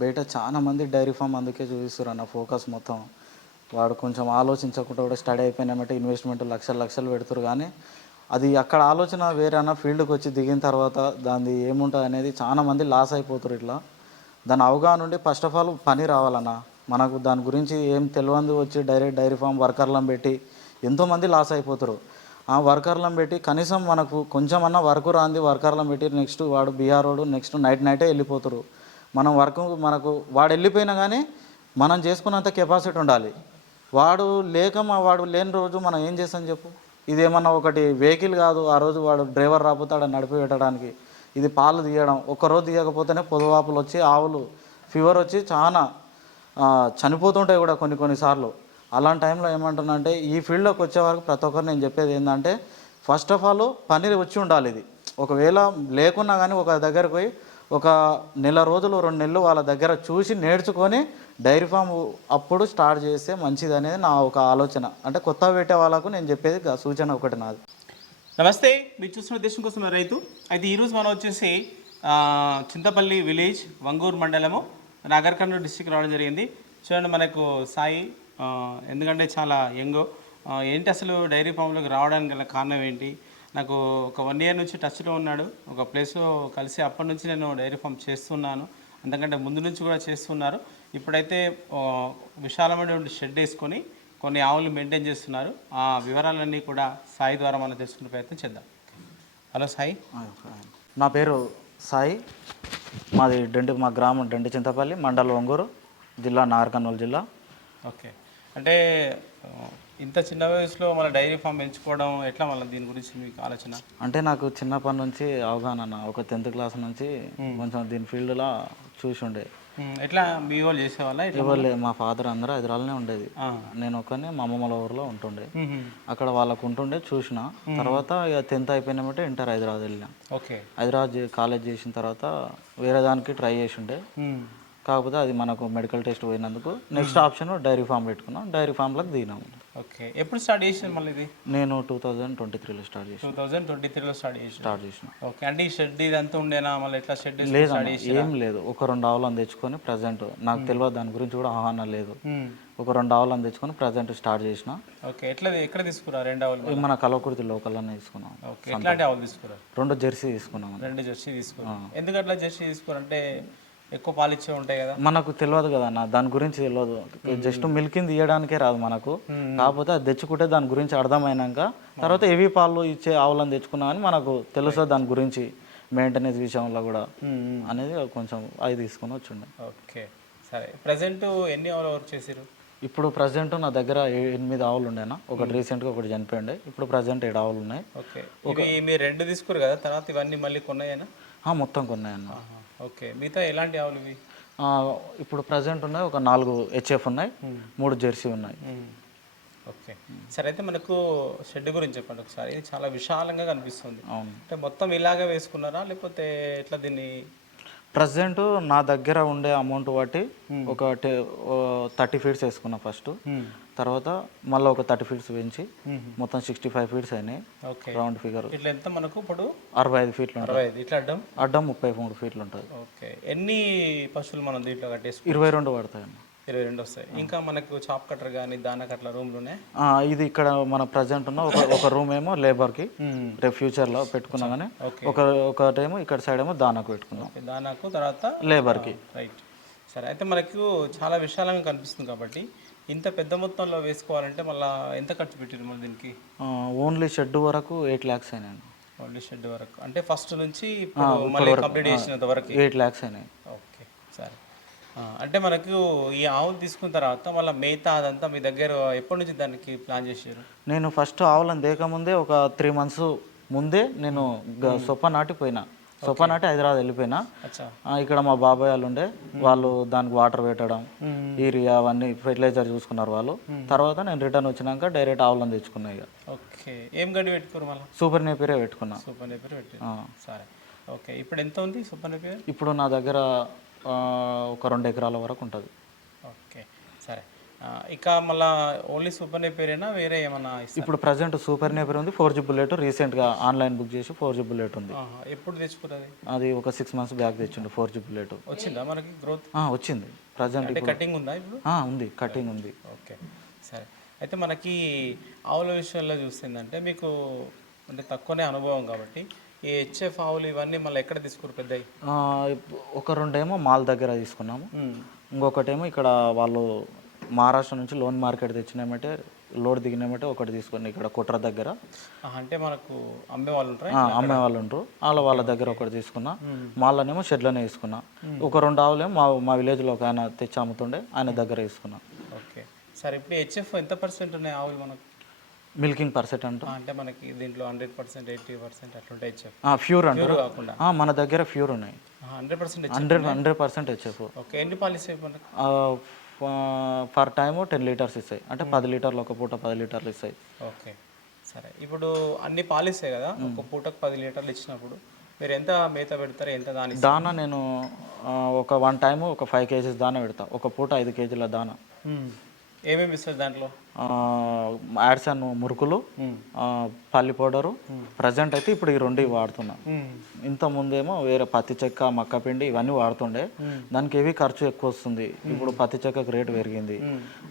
బయట చాలా మంది డైరీ ఫామ్ అందుకే చూపిస్తారు అన్న ఫోకస్ మొత్తం. వాడు కొంచెం ఆలోచించకుండా కూడా స్టడీ అయిపోయినామంటే ఇన్వెస్ట్మెంట్ లక్షలు లక్షలు పెడతారు. కానీ అది అక్కడ ఆలోచన వేరే అన్న ఫీల్డ్కి వచ్చి దిగిన తర్వాత దాన్ని ఏముంటుంది అనేది చాలా మంది లాస్ అయిపోతారు. ఇట్లా దాని అవగాహన నుండి ఫస్ట్ ఆఫ్ ఆల్ పని రావాలన్న. మనకు దాని గురించి ఏం తెలియదు వచ్చి డైరెక్ట్ డైరీ ఫామ్ వర్కర్లను పెట్టి ఎంతోమంది లాస్ అయిపోతారు. ఆ వర్కర్లను పెట్టి కనీసం మనకు కొంచెం అన్న వర్క్ రాంది వర్కర్లను పెట్టి నెక్స్ట్ వాడు బీఆర్ వాడు నెక్స్ట్ నైటే వెళ్ళిపోతారు. మనం వర్క్ మనకు వాడు వెళ్ళిపోయినా కానీ మనం చేసుకున్నంత కెపాసిటీ ఉండాలి. వాడు వాడు లేని రోజు మనం ఏం చేస్తాం చెప్పు. ఇదేమన్నా ఒకటి వెహికల్ కాదు. ఆ రోజు వాడు డ్రైవర్ రాకపోతాడు నడిపి పెట్టడానికి. ఇది పాలు తీయడం, ఒక్కరోజు తీయకపోతేనే పొదువాపులు వచ్చి ఆవులు ఫీవర్ వచ్చి చాలా చనిపోతుంటాయి కూడా కొన్నిసార్లు. అలాంటి టైంలో ఏమంటున్నా అంటే ఈ ఫీల్డ్లోకి వచ్చే వరకు ప్రతి ఒక్కరు నేను చెప్పేది ఏంటంటే ఫస్ట్ ఆఫ్ ఆల్ పని వచ్చి ఉండాలి. ఇది ఒకవేళ లేకున్నా కానీ ఒక దగ్గరకు పోయి ఒక నెల రోజులు 2 నెలలు వాళ్ళ దగ్గర చూసి నేర్చుకొని డైరీ ఫామ్ అప్పుడు స్టార్ట్ చేస్తే మంచిది అనేది నా ఒక ఆలోచన. అంటే కొత్తగా పెట్టే వాళ్ళకు నేను చెప్పేది సూచన ఒకటి నాది. నమస్తే, మీరు చూస్తున్న దేశం కోసం రైతు. అయితే ఈరోజు మనం వచ్చేసి చింతపల్లి విలేజ్, వంగూరు మండలము, నాగర్ కర్నూలు డిస్టిక్ రావడం జరిగింది. చూడండి మనకు సాయి ఎందుకంటే చాలా యంగ్. ఏంటి అసలు డైరీ ఫామ్లోకి రావడానికి గల కారణం ఏంటి? నాకు ఒక 1 ఇయర్ నుంచి టచ్లో ఉన్నాడు. ఒక ప్లేస్లో కలిసి అప్పటి నుంచి నేను డైరీ ఫామ్ చేస్తున్నాను. అంతకంటే ముందు నుంచి కూడా చేస్తున్నారు. ఇప్పుడైతే విశాలమైనటువంటి షెడ్ వేసుకొని కొన్ని ఆవులు మెయింటైన్ చేస్తున్నారు. ఆ వివరాలన్నీ కూడా సాయి ద్వారా మనం తెలుసుకునే ప్రయత్నం చేద్దాం. హలో సాయి. నా పేరు సాయి. మాది మా గ్రామం డండి చింతపల్లి, మండలం వంగూరు, జిల్లా నాగర్ కర్నూలు జిల్లా. ఓకే, అంటే ఇంత చిన్న వయసులో మన డైరీ ఫామ్ ఎంచుకోవడం ఎట్లా? మళ్ళీ దీని గురించి మీకు ఆలోచన? అంటే నాకు చిన్నప్పటి నుంచి అవగాహన, ఒక 10th క్లాస్ నుంచి కొంచెం దీని ఫీల్డ్లో చూసి ఉండే. ఎట్లా మీ వాళ్ళు చేసేవాళ్ళ? ఇవ్వలే, మా ఫాదర్ అందరూ హైదరాబాద్లోనే ఉండేది. నేను ఒక్కనే మా అమ్మమ్మల ఊరిలో ఉంటుండే. అక్కడ వాళ్ళకు ఉంటుండే చూసిన తర్వాత ఇక 10th అయిపోయినామంటే ఇంటర్ హైదరాబాద్ వెళ్ళినా. ఓకే, హైదరాబాద్ కాలేజ్ చేసిన తర్వాత వేరే దానికి ట్రై చేసి ఉండే. కాకపోతే అది మనకు మెడికల్ టెస్ట్ పోయినందుకు నెక్స్ట్ ఆప్షన్ డైరీ ఫామ్ పెట్టుకున్నాం. డైరీ ఫామ్లోకి దిగినాము. ఓకే, ఎప్పుడు స్టార్ట్ చేసాను మళ్ళీ ఇది? నేను 2023లో స్టార్ట్ చేసాను. 2023లో స్టార్ట్ చేసిన. ఓకే, అంటే ఈ షెడ్ ఇదంతా ఉండేనా? మళ్ళీ ఎట్లా షెడ్? లేదు, ఏం లేదు. ఒక 2 ఆవులను తెచ్చుకొని ప్రజెంట్ నాకు తెలియదు, దాని గురించి కూడా ఆహ్వానం లేదు. ఒక 2 ఆవులను తెచ్చుకొని ప్రజెంట్ స్టార్ట్ చేసిన. ఓకే, ఎక్కడ తీసుకురా 2 ఆవులు? మన కలవకుర్తి లోకల్లోనే తీసుకున్నాం. ఓకే, ఎట్లాంటి ఆవులు తీసుకురా? 2 జెర్సీ తీసుకున్నాం. 2 జెర్సీ తీసుకున్నాం. ఎందుకు అట్లా జెర్సీ తీసుకురంటే ఎక్కువ పాలిచ్చే ఉంటాయి కదా? మనకు తెలియదు కదా అన్న, దాని గురించి తెలియదు. జస్ట్ మిల్కింగ్ తీయడానికే రాదు మనకు. కాకపోతే అది తెచ్చుకుంటే దాని గురించి అర్థమైనాక తర్వాత హెవీ పాలు ఇచ్చే ఆవులను తెచ్చుకున్నా అని మనకు తెలుస్తుంది. దాని గురించి మెయింటెనెన్స్ విషయంలో కూడా అనేది కొంచెం అది తీసుకుని వచ్చిండే. ఓకే, సరే. ప్రజెంట్ ఎన్ని ఆవులు వర్క్ చేసారు? ఇప్పుడు ప్రజెంట్ నా దగ్గర 8 ఆవులు ఉండేనా. ఒకటి రీసెంట్గా ఒకటి చనిపోయిండే. ఇప్పుడు ప్రజెంట్ 7 ఆవులు ఉన్నాయి. ఓకే, ఇవి మీరు 2 తీసుకురు కదా, తర్వాత ఇవన్నీ మళ్ళీ కొన్నాయనా? మొత్తం కొన్నాయన్న. ఓకే, మిగతా ఎలాంటి ఆవులు ఇవి? ఇప్పుడు ప్రజెంట్ ఉన్నాయి ఒక 4 హెచ్ఎఫ్ ఉన్నాయి, 3 జెర్సీ ఉన్నాయి. ఓకే, సరే. అయితే మనకు షెడ్ గురించి చెప్పండి ఒకసారి. ఇది చాలా విశాలంగా కనిపిస్తుంది. అవును, అంటే మొత్తం ఇలాగే వేసుకున్నారా లేకపోతే ఎట్లా దీన్ని? ప్రజెంట్ నా దగ్గర ఉండే అమౌంట్ బట్టి ఒక 30 ఫీట్స్ వేసుకున్నా ఫస్ట్. తర్వాత మళ్ళీ ఒక 30 ఫీట్స్ పెంచి మొత్తం 65 ఫీట్స్ అయినాయి. Round figure. ఇట్లా ఎంత మనకు ఇప్పుడు? 65 ఫీట్లు ఉంటుంది. ఇట్లా అడ్డం 33 ఫీట్లు ఉంటుంది. ఓకే, ఎన్ని పశువులు మనం దీంట్లో కట్టేసి? 22 పడతాయి అన్న. 22 వస్తాయి. ఇంకా మనకు చాప్ కట్టర్ కానీ దాన కట్ల రూమ్లోనే ఇది ఇక్కడ మన ప్రజెంట్ ఉన్న ఒక రూమ్ ఏమో లేబర్కి, రేపు ఫ్యూచర్లో పెట్టుకున్నా కానీ ఒకటేమో ఇక్కడ సైడ్ ఏమో దానాకు పెట్టుకున్నాం. దానాకు తర్వాత లేబర్కి. రైట్, సరే. అయితే మనకు చాలా విశాలంగా కనిపిస్తుంది కాబట్టి ఇంత పెద్ద మొత్తంలో వేసుకోవాలంటే మళ్ళీ ఎంత ఖర్చు పెట్టారు మన దీనికి? ఓన్లీ షెడ్ వరకు 8 lakhs అయినాయి. ఓన్లీ షెడ్ వరకు అంటే ఫస్ట్ నుంచి కంప్లీట్ చేసినంత వరకు 8 lakhs అయినాయి. ఓకే, సరే. అంటే మనకు ఈ ఆవులు తీసుకున్న తర్వాత మళ్ళీ మేత అదంతా మీ దగ్గర ఎప్పటి నుంచి దానికి ప్లాన్ చేశారు? నేను ఫస్ట్ ఆవులను దేకముందే ఒక 3 months ముందే నేను సొప్ప నాటిపోయినా. సొప్ప నాటి హైదరాబాద్ వెళ్ళిపోయినా. ఇక్కడ మా బాబాయ్ వాళ్ళు ఉండే, వాళ్ళు దానికి వాటర్ పెట్టడం, యూరియా అవన్నీ ఫెర్టిలైజర్ చూసుకున్నారు వాళ్ళు. తర్వాత నేను రిటర్న్ వచ్చినాక డైరెక్ట్ ఆవులను తెచ్చుకున్నా. ఇక ఓకే, ఏం గడ్డి పెట్టుకున్నారు మళ్ళీ? సూపర్ నేపియరే పెట్టుకున్నా. సూపర్ నేపియర్ పెట్టారు, సరే. ఓకే, ఇప్పుడు ఎంత ఉంది సూపర్ నేపియర్? ఇప్పుడు నా దగ్గర ఒక 2 ఎకరాల వరకు ఉంటుంది. ఓకే, సరే. ఇక మళ్ళా ఓన్లీ సూపర్ నేపేరేనా వేరే ఏమన్నా ఇస్తారు? ఇప్పుడు ప్రజెంట్ సూపర్ నేపర్ ఉంది, 4G బుల్లెట్ రీసెంట్గా ఆన్లైన్ బుక్ చేసి 4G బుల్లెట్ ఉంది. ఎప్పుడు తెచ్చుకున్నది? అది ఒక 6 months బ్యాక్ తెచ్చిండు 4G బుల్లెట్. వచ్చిందా మనకి గ్రోత్? వచ్చింది ప్రజెంట్. అంటే కటింగ్ ఉందా ఇప్పుడు? ఉంది, కటింగ్ ఉంది. ఓకే, సరే. అయితే మనకి ఆవుల విషయంలో చూస్తుందంటే మీకు అంటే తక్కువనే అనుభవం కాబట్టి ఈ హెచ్ఎఫ్ ఆవులు ఇవన్నీ మళ్ళీ ఎక్కడ తీసుకురు పెద్దవి? ఒక రెండేమో మాల్ దగ్గర తీసుకున్నాము, ఇంకొకటేమో ఇక్కడ వాళ్ళు మహారాష్ట్ర నుంచి లోన్ మార్కెట్ తెచ్చినామంటే లోడ్ దిగినామంటే ఒకటి తీసుకుని ఇక్కడ కుట్ర దగ్గర. అంటే మనకు అమ్మే వాళ్ళు ఉంటారు, అమ్మే వాళ్ళు ఉంటారు, వాళ్ళ దగ్గర ఒకటి తీసుకున్నా. మాల్లోనేమో షెడ్లోనే తీసుకున్నా. ఒక 2 ఆవులేమో మా విలేజ్లో ఒక ఆయన తెచ్చి అమ్ముతుండే, ఆయన దగ్గర తీసుకున్నా. ఓకే, సరే. ఇప్పుడు హెచ్ఎఫ్ ఎంత పర్సెంట్ ఉన్నాయి ఆవులు మనకు? మిల్కింగ్ పర్సెంట్ అంటారు. అంటే మనకి దీంట్లో 100%, 80% అట్లుంటాయి హెచ్ఎఫ్. ప్యూర్ అంటారు కాకుండా మన దగ్గర ప్యూర్ ఉన్నాయి. 100% హెచ్ఎఫ్. ఓకే, ఎన్ని పాలు ఇస్తాయి మనకు? ఫర్ టైము 10 లీటర్స్ ఇస్తాయి. అంటే 10 లీటర్లు ఒక పూట 10 లీటర్లు ఇస్తాయి. ఓకే, సరే. ఇప్పుడు అన్ని పాలు ఇస్తాయి కదా, ఒక పూటకు 10 లీటర్లు ఇచ్చినప్పుడు మీరు ఎంత మేత పెడతారు, ఎంత దానా నేను ఒక 1 టైము ఒక 5 kgs దానా పెడతా. ఒక పూట 5 kgల దానా. ఏమేమి ఇస్తారు దాంట్లో? యాడ్సన్ మురుకులు, పల్లి పౌడరు. ప్రజెంట్ అయితే ఇప్పుడు ఈ 2 వాడుతున్నా. ఇంత ముందేమో వేరే పత్తి చెక్క, మక్క పిండి ఇవన్నీ వాడుతుండే. దానికి ఏవి ఖర్చు ఎక్కువ వస్తుంది. ఇప్పుడు పత్తి చెక్కకు రేటు పెరిగింది.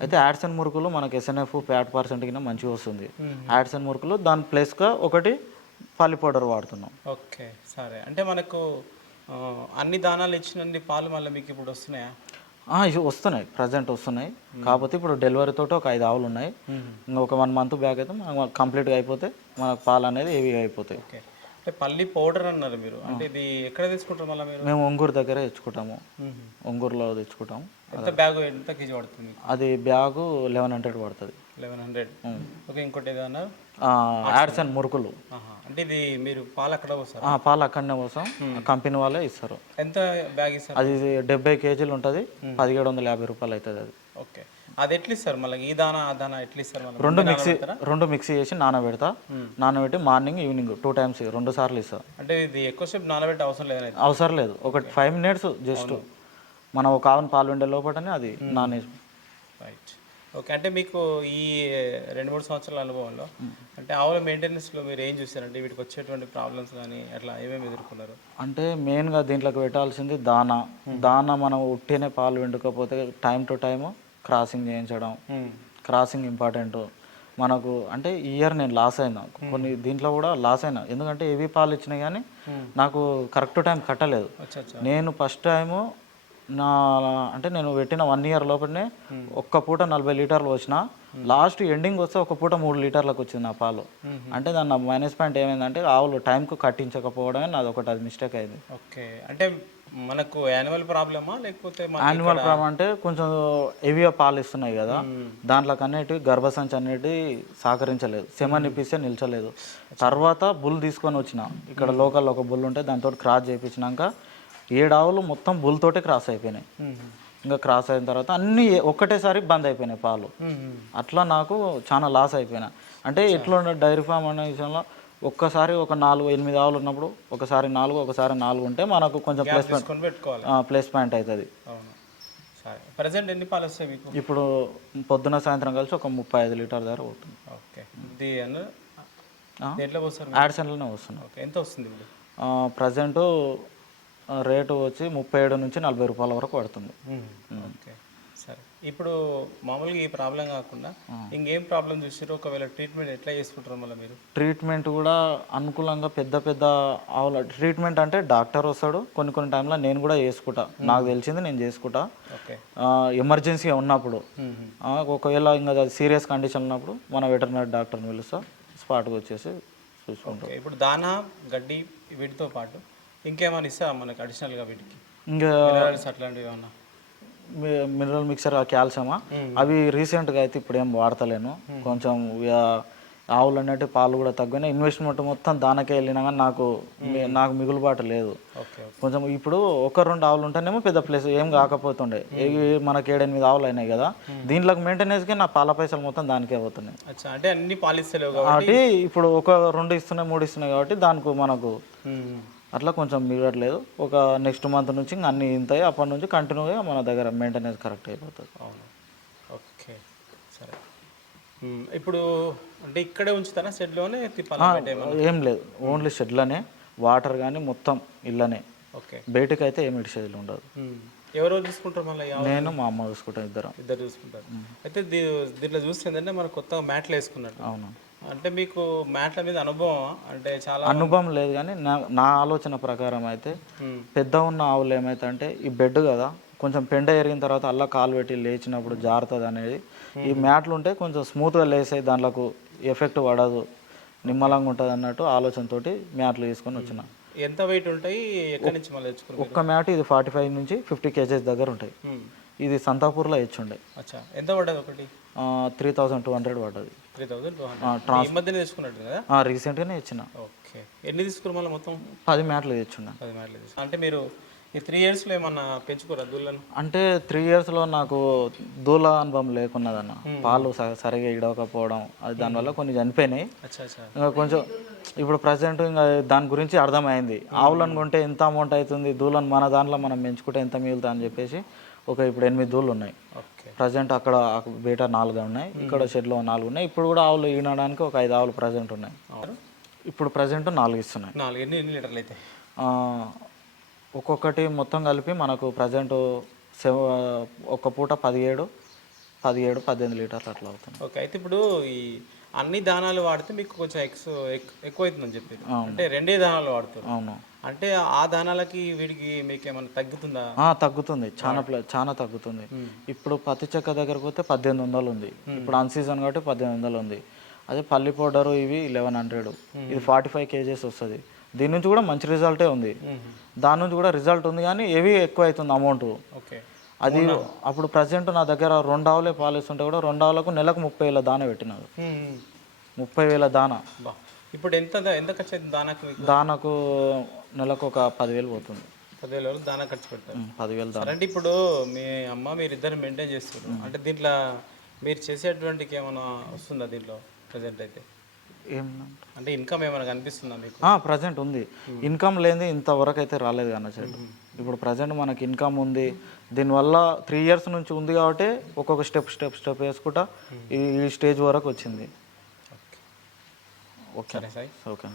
అయితే యాడ్సన్ మురుకులు మనకి SNF ఫ్యాట్ పర్సెంట్ కింద మంచిగా వస్తుంది. యాడ్సన్ మురుకులు దాని ప్లేస్గా ఒకటి పల్లి పౌడర్ వాడుతున్నాం. ఓకే, సరే. అంటే మనకు అన్ని దానాలు ఇచ్చినండి పాలు మళ్ళీ మీకు ఇప్పుడు వస్తున్నాయా? వస్తున్నాయి, ప్రజెంట్ వస్తున్నాయి. కాకపోతే ఇప్పుడు డెలివరీ తోటి ఒక 5 ఆవులు ఉన్నాయి. ఇంకొక 1 month బ్యాక్ అయితే మనకు కంప్లీట్గా అయిపోతే మనకు పాలు అనేది హెవీగా అయిపోతాయి. ఓకే, అంటే పల్లి పౌడర్ అన్నారు మీరు, అంటే ఇది ఎక్కడ తీసుకుంటారు మళ్ళీ మీరు? మేము ఒంగూరు దగ్గర తెచ్చుకుంటాము, ఒంగూరులో తెచ్చుకుంటాము. ఎంత బ్యాగ్, ఎంత కేజీ పడుతుంది? అది బ్యాగు 1100 పడుతుంది. 1100. ఓకే, ఇంకోటి ఏదన్నా యాడ్సన్ మురుకులు. అంటే ఇది మీరు పాలు అక్కడ పోస్తారు? పాలు అక్కడనే పోసాం, కంపెనీ వాళ్ళే ఇస్తారు. ఎంత బ్యాగ్ ఇస్తారు? అది 70 kgs ఉంటుంది, 1750 రూపాయలు అవుతుంది అది. ఓకే, అది ఎట్లా ఇస్తారు మళ్ళీ? ఈ దానా ఆ దానా ఎట్లా ఇస్తారు? రెండు మిక్సీ చేసి నానబెడతా. నానబెట్టి మార్నింగ్ ఈవినింగ్ 2 times 2 సార్లు ఇస్తా. అంటే ఇది ఎక్కువసేపు నానబెట్టే అవసరం లేదు? అవసరం లేదు, ఒక 5 minutes జస్ట్ మనం ఒక ఆవును పాలు వండే లోపలనే అది నానేసి. రైట్. ఓకే, అంటే మీకు ఈ 2-3 సంవత్సరాల అనుభవంలో అంటే ఆవుల మెయింటెనెన్స్లో మీరు ఏం చూసారంటే వీటికి వచ్చేటువంటి ప్రాబ్లమ్స్ కానీ అట్లా ఏమేమి ఎదుర్కొన్నారు? అంటే మెయిన్గా దీంట్లోకి పెట్టాల్సింది దానా మనం ఉట్టినే పాలు వండుకోకపోతే టైం టు టైము క్రాసింగ్ చేయించడం. క్రాసింగ్ ఇంపార్టెంట్ మనకు. అంటే ఈ ఇయర్ నేను లాస్ అయినా, కొన్ని దీంట్లో కూడా లాస్ అయినా. ఎందుకంటే ఏవి పాలు ఇచ్చినాయి కానీ నాకు కరెక్ట్ టైం కట్టలేదు. నేను ఫస్ట్ టైము అంటే నేను పెట్టిన 1 year లోపలనే ఒక్క పూట 40 లీటర్లు వచ్చిన. లాస్ట్ ఎండింగ్ వస్తే ఒక పూట 3 లీటర్లకు వచ్చింది నా పాలు. అంటే దాని మైనస్ పాయింట్ ఏమైందంటే ఆవులు టైంకు కట్టించకపోవడమే నాది ఒకటి, అది మిస్టేక్ అయింది. ఓకే, అంటే మనకు యాన్యువల్ ప్రాబ్లమా లేకపోతే? యాన్యువల్ ప్రాబ్లం అంటే కొంచెం హెవీగా పాలు ఇస్తున్నాయి కదా, దాంట్లో అన్నిటి గర్భసంచి అన్నిటి సహకరించలేదు, సెమన్ ఇప్పిస్తే నిల్చలేదు. తర్వాత బుల్ తీసుకొని వచ్చిన, ఇక్కడ లోకల్లో ఒక బుల్ ఉంటే దాంతో క్రాస్ చేయించినాక 7 ఆవులు మొత్తం బుల్తోటే క్రాస్ అయిపోయినాయి. ఇంకా క్రాస్ అయిన తర్వాత అన్నీ ఒక్కటేసారి బంద్ అయిపోయినాయి పాలు. అట్లా నాకు చాలా లాస్ అయిపోయినా. అంటే ఎట్లా డైరీ ఫామ్ అనే విషయంలో ఒక్కసారి ఒక 4-8 ఆవులు ఉన్నప్పుడు ఒకసారి 4 ఒకసారి 4 ఉంటే మనకు కొంచెం ప్లస్ పాయింట్ అవుతుంది. ప్రెసెంట్ ఎన్ని పాలు వస్తాయి మీకు? ఇప్పుడు పొద్దున సాయంత్రం కలిసి ఒక 35 లీటర్ దగ్గర పోతుంది. ఓకే, యాడ్సన్లోనే వస్తున్నాయి. ఎంత వస్తుంది ఇప్పుడు? ప్రజెంట్ రేటు వచ్చి 37 నుంచి 40 రూపాయల వరకు పడుతుంది. ఓకే, సరే. ఇప్పుడు మామూలుగా ఈ ప్రాబ్లం కాకుండా ఇంకేం ప్రాబ్లం చూసారు? ఒకవేళ ట్రీట్మెంట్ ఎట్లా చేసుకుంటారు మళ్ళీ మీరు? ట్రీట్మెంట్ కూడా అనుకూలంగా పెద్ద ఆవుల ట్రీట్మెంట్ అంటే డాక్టర్ వస్తాడు. కొన్ని టైంలో నేను కూడా చేసుకుంటా, నాకు తెలిసింది నేను చేసుకుంటా. ఎమర్జెన్సీగా ఉన్నప్పుడు, ఒకవేళ ఇంకా సీరియస్ కండిషన్ ఉన్నప్పుడు మన వెటర్నరీ డాక్టర్ని పిలుస్తా, స్పాట్కి వచ్చేసి చూసుకుంటాం. ఇప్పుడు దానా, గడ్డి వీటితో పాటు ఇంకేమైనా ఇస్తా మనకి అడిషనల్గా వీటికి? ఇంకా అట్లాంటివి ఏమన్నా మినరల్ మిక్సర్, కాల్షియమా అవి రీసెంట్గా అయితే ఇప్పుడు ఏం వాడతలేను. కొంచెం ఆవులు అన్నట్టు పాలు కూడా తగ్గినా, ఇన్వెస్ట్మెంట్ మొత్తం దానికే వెళ్ళినా కానీ నాకు మిగులుబాటు లేదు. కొంచెం ఇప్పుడు 1-2 ఆవులు ఉంటేనేమో పెద్ద ప్లేస్ ఏం కాకపోతుండే. మనకి 7-8 ఆవులు అయినాయి కదా, దీంట్లోకి మెయింటెనెన్స్కి నా పాల పైసలు మొత్తం దానికే పోతున్నాయి. అంటే అన్ని పాలు ఇస్తలేవు కాబట్టి ఇప్పుడు 1-2 ఇస్తున్నాయి, 3 ఇస్తున్నాయి కాబట్టి దానికి మనకు అట్లా కొంచెం మిగలట్లేదు. ఒక నెక్స్ట్ మంత్ నుంచి అన్నీ ఇంతాయి, అప్పటి నుంచి కంటిన్యూగా మన దగ్గర మెయింటెనెన్స్ కరెక్ట్ అయిపోతుంది. అవును. ఓకే. ఇప్పుడు అంటే ఇక్కడే ఉంచుతారా షెడ్లోనే తిప్పాలా బయట ఏమన్నా? ఏం లేదు, ఓన్లీ షెడ్లనే, వాటర్ కానీ మొత్తం ఇళ్ళనే, ఓకే. బయటకు అయితే ఏమి ఇడిచేది ఉండదు. ఎవరెవరు చూసుకుంటారు మళ్ళీ? నేను మా అమ్మ చూసుకుంటాం, ఇద్దరు చూసుకుంటారు. అయితే దీంట్లో చూస్తే ఏంటంటే మనం కొత్తగా మ్యాట్లు వేసుకున్నట్టు. అవును. అంటే మీకు మ్యాట్ల మీద అనుభవం అంటే చాలా అనుభవం లేదు కానీ నా ఆలోచన ప్రకారం అయితే పెద్ద ఉన్న ఆవులు ఏమైతే అంటే ఈ బెడ్ కదా, కొంచెం పెండ ఎరిగిన తర్వాత అలా కాలు పెట్టి లేచినప్పుడు జారుతుంది అనేది. ఈ మ్యాట్లు ఉంటే కొంచెం స్మూత్గా లేసాయి, దాంట్లోకి ఎఫెక్ట్ పడదు, నిమ్మలంగా ఉంటుంది అన్నట్టు ఆలోచనతోటి మ్యాట్లు తీసుకొని వచ్చిన. ఎంత వెయిట్ ఉంటాయి? ఎక్కడి నుంచి మళ్ళీ తెచ్చుకున్నారు? ఒక్క మ్యాట్ ఇది 45 నుంచి 50 కేజెస్ దగ్గర ఉంటాయి. ఇది సంతాపూర్లో ఇచ్చుండే. అచ్చా, ఎంత పడ్డది ఒకటి? 3200 పడ్డది. 3200 ఈ మధ్యనే తెచ్చుకున్నట్టు కదా? రీసెంట్గానే ఇచ్చిన. ఓకే. ఎన్ని తీసుకున్నారు మళ్ళీ మొత్తం? 10 మ్యాట్లు తెచ్చున్నా. 10 మ్యాట్లు తీసుకున్నారు. అంటే మీరు ఈ 3 ఇయర్స్లో ఏమన్నా పెంచుకోరా దూళ్ళను? అంటే 3 ఇయర్స్లో నాకు దూల అనుభవం లేకున్నదన్న. పాలు సరిగా ఇడవకపోవడం, అది దానివల్ల కొన్ని చనిపోయినాయి. ఇంకా కొంచెం ఇప్పుడు ప్రజెంట్ ఇంకా దాని గురించి అర్థమైంది. ఆవులను కొంటే ఎంత అమౌంట్ అవుతుంది, దూలను మన దాంట్లో మనం పెంచుకుంటే ఎంత మిగులుతా అని చెప్పేసి ఇప్పుడు 8 దూళ్ళు ఉన్నాయి ప్రజెంట్. అక్కడ బయట 4 ఉన్నాయి, ఇక్కడ షెడ్లో 4 ఉన్నాయి. ఇప్పుడు కూడా ఆవులు ఈనడానికి ఒక 5 ఆవులు ప్రజెంట్ ఉన్నాయి. ఇప్పుడు ప్రజెంట్ 4 ఇస్తున్నాయి. 4 ఎన్ని లీటర్లు అయితే? ఒక్కొక్కటి మొత్తం కలిపి మనకు ప్రజెంట్ ఒక్క పూట 17, 18 లీటర్లు అట్లా అవుతుంది. ఓకే. అయితే ఇప్పుడు ఈ అన్ని దానాలు వాడితే మీకు కొంచెం ఎక్కువ అవుతుందని చెప్పేది. అంటే 2 దానాలు వాడుతారు. అవును. అంటే ఆ దానాలకి వీడికి మీకు ఏమైనా తగ్గుతుందా? తగ్గుతుంది, చాలా తగ్గుతుంది. ఇప్పుడు పత్తి చెక్క దగ్గరకు పోతే 1800 ఉంది, ఇప్పుడు అన్ సీజన్ కాబట్టి 1800 ఉంది. అదే పల్లి పౌడరు ఇవి 1100, ఇది 45 కేజెస్ వస్తుంది. దీని నుంచి కూడా మంచి రిజల్టే ఉంది, దాని నుంచి కూడా రిజల్ట్ ఉంది, కానీ ఏవి ఎక్కువ అవుతుంది అమౌంట్. ఓకే. అది అప్పుడు ప్రజెంట్ నా దగ్గర 2 ఆవులే పాలిస్తుంటే కూడా 2 ఆవులకు నెలకు 30,000 దానా పెట్టినారు. 30,000 దానా. ఇప్పుడు ఎంత ఖర్చు అవుతుంది దానాకు? దానాకు నెలకు ఒక 10,000 పోతుంది. 10,000 దానా ఖర్చు పెడతారు. 10,000 దానా. అంటే ఇప్పుడు మీ అమ్మ మీరిద్దరు మెయింటైన్ చేస్తారు. అంటే దీంట్లో మీరు చేసేటువంటి ఏమైనా వస్తుందా దీంట్లో ప్రజెంట్ అయితే? అంటే ఇన్కమ్ ఏమైనా కనిపిస్తుందా మీకు? ప్రజెంట్ ఉంది. ఇన్కమ్ లేనిది ఇంతవరకు అయితే రాలేదు కానీ చెట్టు. ఇప్పుడు ప్రజెంట్ మనకి ఇన్కమ్ ఉంది, దీనివల్ల 3 ఇయర్స్ నుంచి ఉంది కాబట్టి ఒక్కొక్క స్టెప్ వేసుకుంటా ఈ స్టేజ్ వరకు వచ్చింది. ఓకే. సరే సాయి. ఓకే.